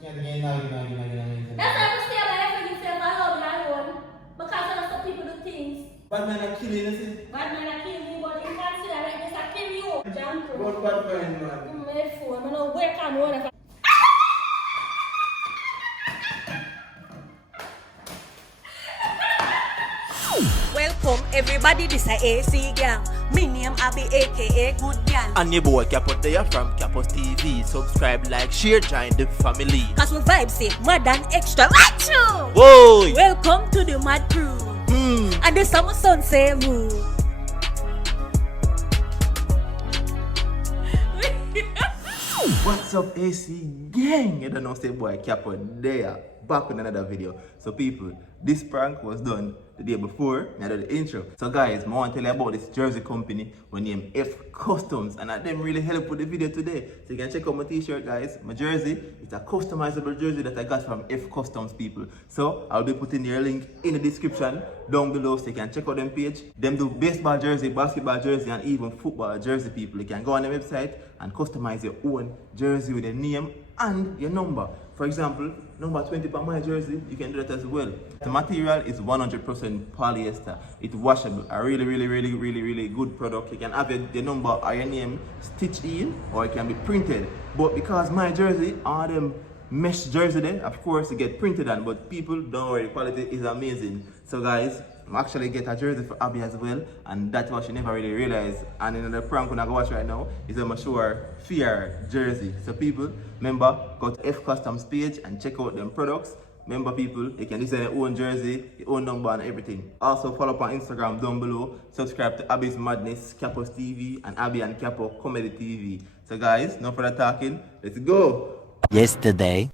Can't get again. That's why I stay alive for yourself alone and alone. Because I don't people do things. Bad man are killing us. Bad man are killing you, but you can't see that right this I kill you. Jump through. What bad man, man? You made fool. I'm not wake and one. Welcome everybody, this is AC gang. Me name Abby aka Good Gal. And your boy Capos there from Capos TV. Subscribe, like, share, join the family. Cause we vibe say mad and extra. Achoo! Whoa! Welcome to the mad crew. And the summer sun say woo. What's up, AC gang? You don't know, say boy Capo there. Back with another video. So people, this prank was done the day before I did the intro. So guys, I want to tell you about this jersey company named FCUSTOMs, and them really help with the video today. So you can check out my t-shirt, guys. My jersey, it's a customizable jersey that I got from FCUSTOMs people. So I'll be putting their link in the description down below so you can check out them page. Them do baseball jersey, basketball jersey, and even football jersey people. You can go on the website and customize your own jersey with your name and your number. For example, number 20 on my jersey, you can do that as well. The material is 100% polyester. It's washable. A really good product. You can have your number or your name stitched in, or it can be printed. But because my jersey are them mesh jersey there, of course it get printed on, but people don't worry, the quality is amazing. So guys, I'm actually get a jersey for Abby as well, and that's what she never really realized. And in the prank when I go watch right now is a sure fear jersey. So people, remember, go to FCUSTOMs page and check out them products. Remember people, you can design your own jersey, your own number and everything. Also follow up on Instagram down below. Subscribe to Abby's Madness, Capos TV, and Abby and Capo Comedy TV. So guys, no further talking, let's go! Yesterday.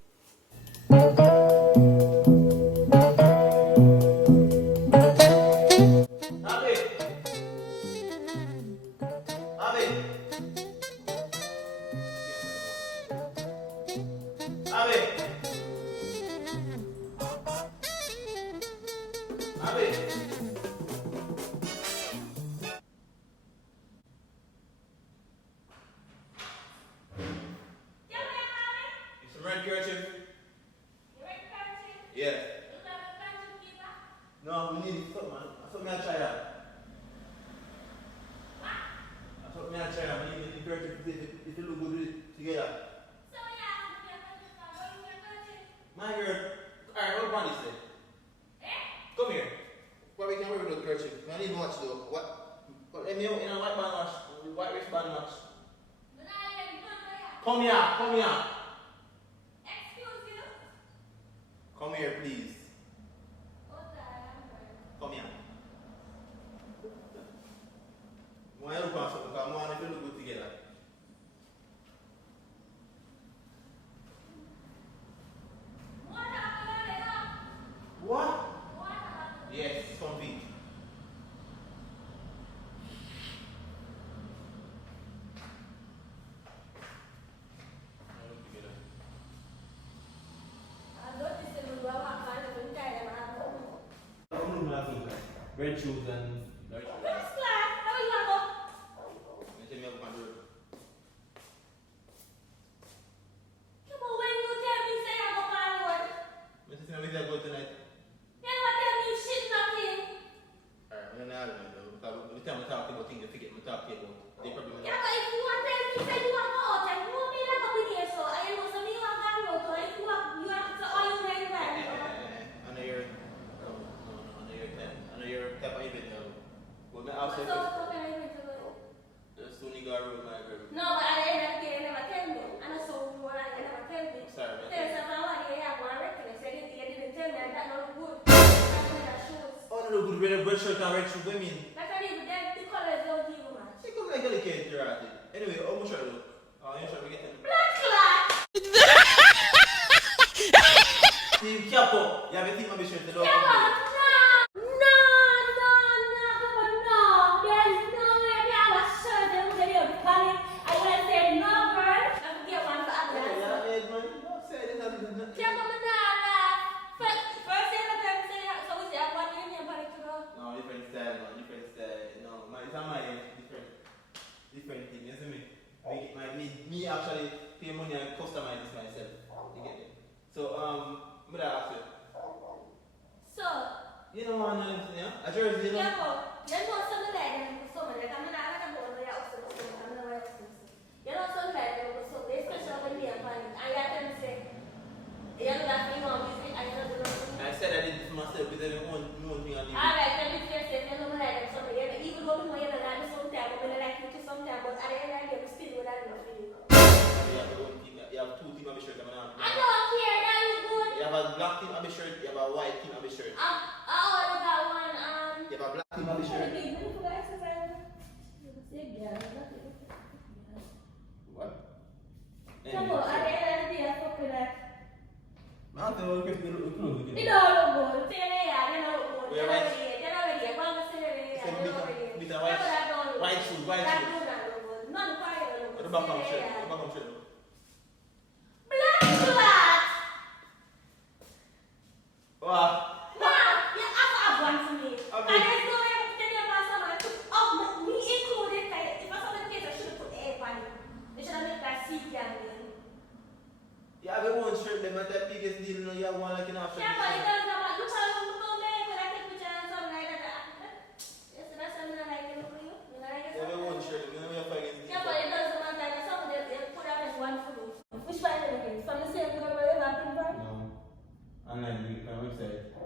Red kerchief? Yeah. No, we need something, man. I thought me I try that. I thought me I try that. We need the kerchief if you look good with it together. My girl, alright, what Brandy say? Come here. What we can wear with those kerchief? I need to watch though. What let me out in a white band watch, white wristband watch. Come here, come here. Come here, please. Come here. I want to look at something because I want to look good together. What? Yes, it's comfy. Red shoes and red shoes. How you want to go? Let me have a control. Come on, when you tell me say I go forward. Let's see how we go tonight. You never tell me shit nothing. Alright, I'm gonna have it though. Because every time we talk about things, they forget we talk about. They probably Yeah, but if you want to tell me say you want to go out, and you want me like up in here, so I know some you want to go out, so if you want, you have to all you ready right. I know you're no, I know you're type of event now. But my house So, what can I even do? just soon you go around my girl. No, but at the end of the day, you never tell me. I know so what I never tell me. Sorry, man. Tell yourself I want to hear one record. I said you didn't tell me, and that not good. I'm wearing a shoes. Oh no, good red shirt and red shoes, women. Like I even the colors don't give you much. She comes like a little kid, you're at it. Anyway, how much are you? Oh, you sure we get them? Blood clot! Steve Capo, you have a thing on the shirt, the dog. Yeah, no! There's no way I was sure they would get a panic. I would have said no, girl. I could get one for Okay, others. yeah, man, don't say it, that's not. Yeah, but banana. First thing I tell me say, so we say, I want you in panic to go. No, different style, man, different style. No, it's not my different thing, you see me? Me actually pay money and customize this myself. You get it? You know what I'm saying? A jersey, you know? Yeah, but you know some of them so many. I'm not like a boy. I'm not like you know some of them so especially when they are playing. I got them say, you know that you want music. I know the. I said I did it for myself because I didn't want thing on the. Alright, let me just say, you know like some of them. Even though we know that sometimes, but we like you sometimes, but at the end of the day, we still with that feeling. You have two things on the shirt. I don't care. That look good. You have a black thing on the shirt. You have a white thing on the shirt. I ordered that one. You have a black thing on the shirt. What? Come on, at the end of the day, I fuck with that. Man, I don't care if you look close. It don't look good. Say they are, they don't look good. They're already. I'm going to say they are. They're already. White shoes, white That shoes. do not look good. None of the party look What good. the back of the Say shirt? they What the are. back of the shirt? Black flat. Wow. Nah, you have to have one for me. Okay. And there's no way to tell you about someone. Me included. If I saw the case, I should have put air on it. They should have made that seat down there. You have your own shirt, them at that biggest deal, you know, you have one like an after. Yeah, but it doesn't matter. You probably don't make when I take pictures and something like that. Yes, that's something I like to look for you. You like it? You have your own shirt, you know, you have against Yeah, but it doesn't matter. There's something that they put up as one for you. Which one are you looking? From the same girl where you got them from? No. Online, my website.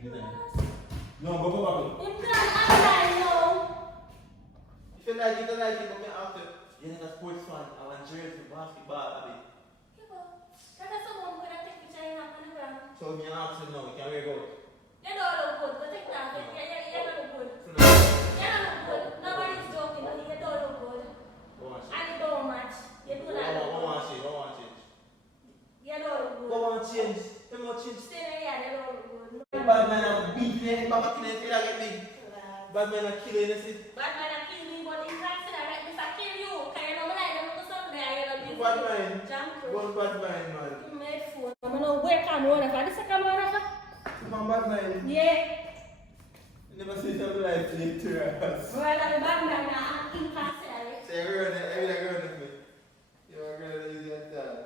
Design. No, go back. You can't online, no. If you like it, I like it, but me after. You're not a sports fan, I want jersey, basketball, I mean. Yeah, but that's someone who can take pictures and have on the ground. So if you're not asking now, you can wear out. You don't look good, but take that. You don't look good. So You don't look good. Nobody's joking, but you don't look good. go on, And you don't match. You do not look go good. on, change, go on, change. You don't look good. Go on, change. Come on, change. Stay there, yeah, you don't look good. Bad man are beating, Papa killing, you get big. Bad man are killing, you see. Bad man are kill me, but in fact, I like this, I kill you. Can you know me like them to something there, you know, Bad man. jump One bad man, man. you made phone. I'm gonna work on one of the second one of One bad man. yeah. You never see something like flip to us. Well, I'm bad man, I'm incarcerated. Say, girl, every day, girl, with me. You're a girl that you get that.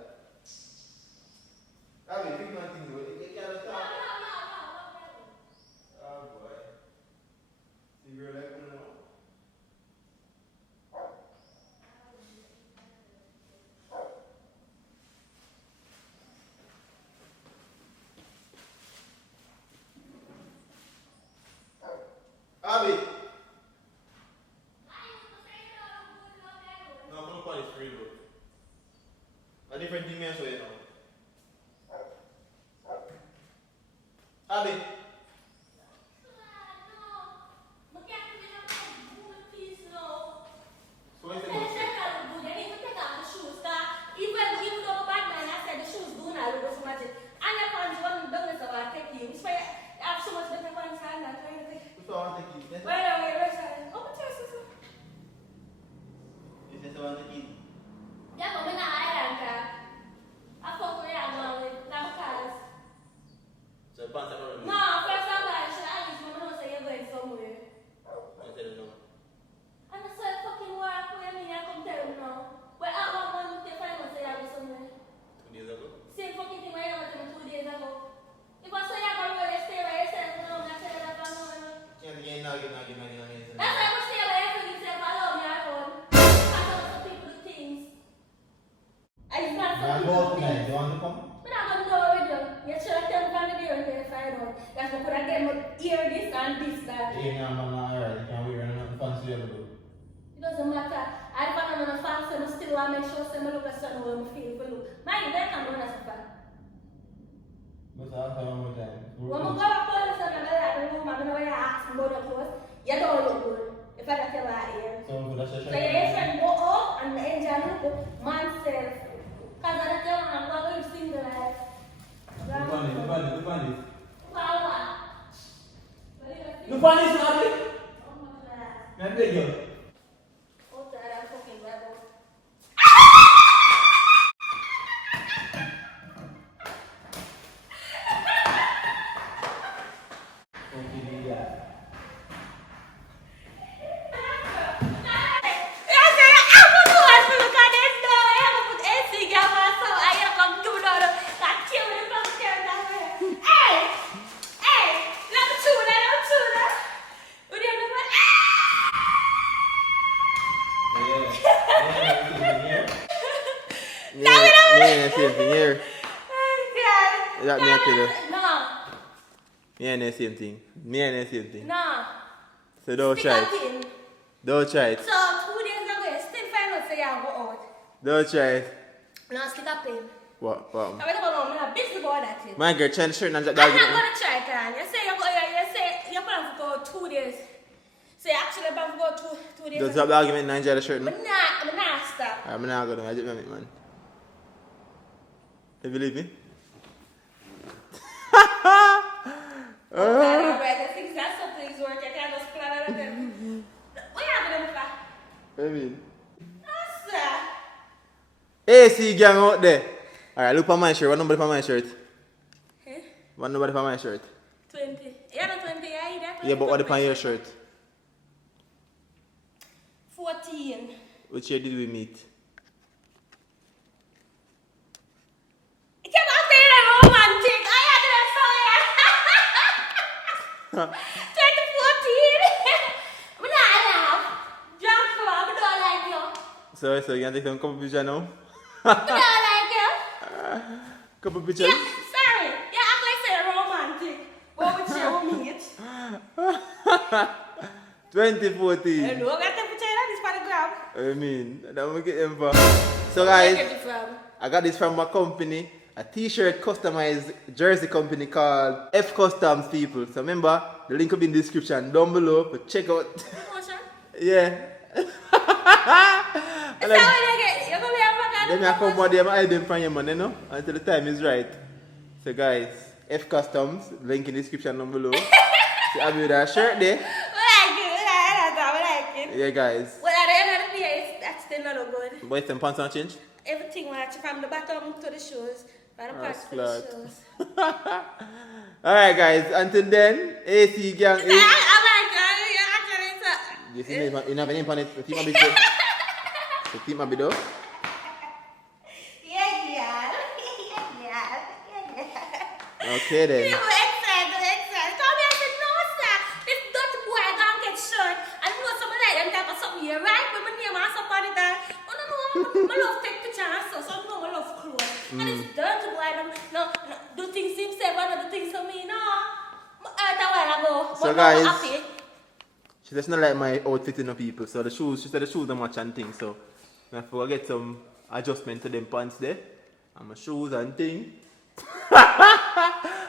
I mean, pick one thing, though. You can't stop. Oh, boy. See, girl, like, you know. Abby. No, I'm going to free, bro. A different thing, so you know. Abby. So what's the most? So I want to keep this. Is this the one to keep? So the pants are not No, first of all, I should at least know say you're going somewhere. I tell you no. And I said fucking work where me I come tell you now. But I want one to find out say I go somewhere. 2 days ago. Same fucking thing right now to me 2 days ago. If I say I'm gonna really stay where you said, no, I'm not saying that I'm not. Can't get nagging. That's why I'm stay where you feel yourself alone, you're alone. Because of some people do things. And it's not some Man, people go do out tonight. things. You want to come? But I'm gonna go with you. You should have tell from the day until you find out. That's why I could have them hear this and this, that. Yeah, man, alright. You can wear anything fancy you ever do. It doesn't matter. I don't know the facts, I still want to make sure I look at something where I feel for look. Mind you, I'm going to fact. But I'll tell you one more time. When I go up on the sun, I'm going to room, I'm going to ask me about the clothes. You don't look good. If I don't tell you out here. So, for the session. So your friend go up and enjoy the look man self. Because I don't tell you, I'm going to sing the life. Look on this. Wow, wow. Look on this, Abby. Oh my God. I beg you. Oh, God, I'm fucking rebel. Okay, yeah. I said, I'm going to look at this That me I tell you. No. Me and the same thing. Me and the same thing. No. So don't Stick try a it. pin. Don't try it. So 2 days ago, you still find out say you go out. Don't try it. No, stick a pin. What? I don't know, I'm not busy about that thing. My girl, change shirt and that I'm not argument. gonna try it on. You say you plan to go 2 days. So you actually plan to go 2 days. Just drop the argument and enjoy the shirt. No? I'm not stop. I'm not going to do it, man. You believe me? Alright, I think that's something's work. I can't just plan out of them. What happened with that? What do you mean? Sir. AC gang out there. Alright, look for my shirt. What number for my shirt? Eh? What number for my shirt? 20. Yeah, no 20, yeah, Yeah, but what for your shirt? 14. Which year did we meet? You can't say that romantic. I had that song. 2014. I'm not enough. Jump club, I don't like you. So you can take some couple pictures now? I don't like you. Couple pictures? Yeah, sorry. You act like say romantic. What would you meet? 2014. I know, I got the picture of this for the grab. I mean, that will get them for. So Where you guys, get it from? I got this from my company, a t-shirt customized jersey company called FCUSTOM people. So remember, the link will be in the description down below for check out. Oh, sure. Yeah. Is that what you get? You're going to be a back Then I come over there, I them from your man, you know, until the time is right. So guys, FCUSTOMs, link in the description down below. See, I have that shirt there. I like it. Yeah guys. Well, at the end of the day, that's still not good. But it's them pants and change? Everything watch from the bottom to the shoes, from the pants to the Claude. shoes. Alright guys, until then, AC gang I is... like you actually. You see me, you have any on it, the team might be there. The team might be there. Yeah. Okay then. People excited. Come here, I said, no, sir. This dirty boy I can't get shirt. I know something like them type of something here, right? When my name and stuff on it, I love take pictures and stuff, so I know I love clothes. And this dirty boy, no, do things himself and do things to me, no. I a while ago, So but now I'm guys, happy. she does not like my outfit in the people, so the shoes, she said the shoes don't match and things, so I have to get some adjustment to them pants there, and my shoes and thing.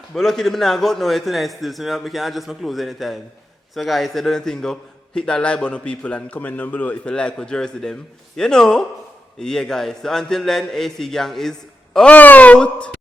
But lucky them now go out nowhere tonight still, so I can adjust my clothes anytime. So guys, I don't think go, hit that like button people and comment down below if you like what jersey them. You know? Yeah guys, so until then, AC gang is out!